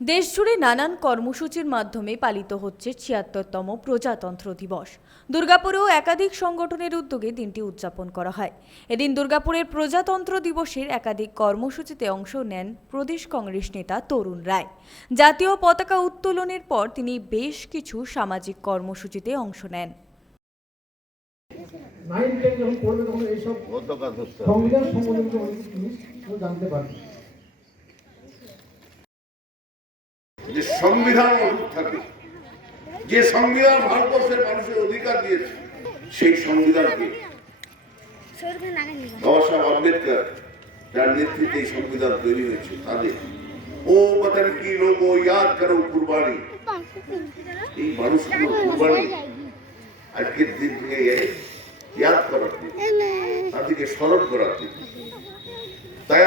দেশজুড়ে নানান কর্মসূচির মাধ্যমে পালিত হচ্ছে ৭৬তম প্রজাতন্ত্র দিবস। দুর্গাপুরেও একাধিক সংগঠনের উদ্যোগে দিনটি উদযাপন করা হয়। এদিন দুর্গাপুরের প্রজাতন্ত্র দিবসের একাধিক কর্মসূচিতে অংশ নেন প্রদেশ কংগ্রেস নেতা তরুণ রায়। জাতীয় পতাকা উত্তোলনের পর তিনি বেশ কিছু সামাজিক কর্মসূচিতে অংশ নেন। যে সংবিধান অটুট থাকে, যে সংবিধান ভারতবর্ষের মানুষের অধিকার দিয়েছে, সেই সংবিধানকে বাবা সাহেব আম্বেদকর যার নেতৃত্বে এই সংবিধান তৈরি হয়েছে, তাদের ও বতন কি লোগো ইয়াদ করো কুরবানি, এই মানুষগুলোর কুরবানি আজকের দিন থেকে ইয়াদ করার দিন, তাদেরকে স্মরণ করার দিন। তাই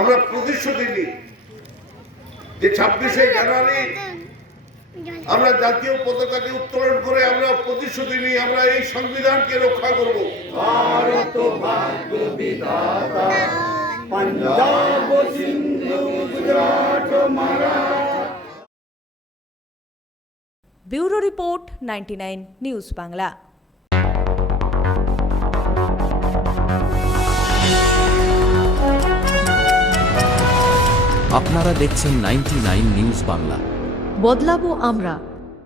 আমরা প্রতিশ্রুতি নিই যে ২৬শে জানুয়ারি আমরা জাতীয় পতাকাকে উত্তোলন করে আমরা প্রতিশ্রুতি নিই, আমরা এই সংবিধানকে রক্ষা করব। ভারত ভাগ্য বিধাতা, Punjab Sindhu Gujarat Maratha. Bureau report, 99 news Bangla. আপনারা দেখছেন 99 নিউজ বাংলা। বদলাবো আমরা।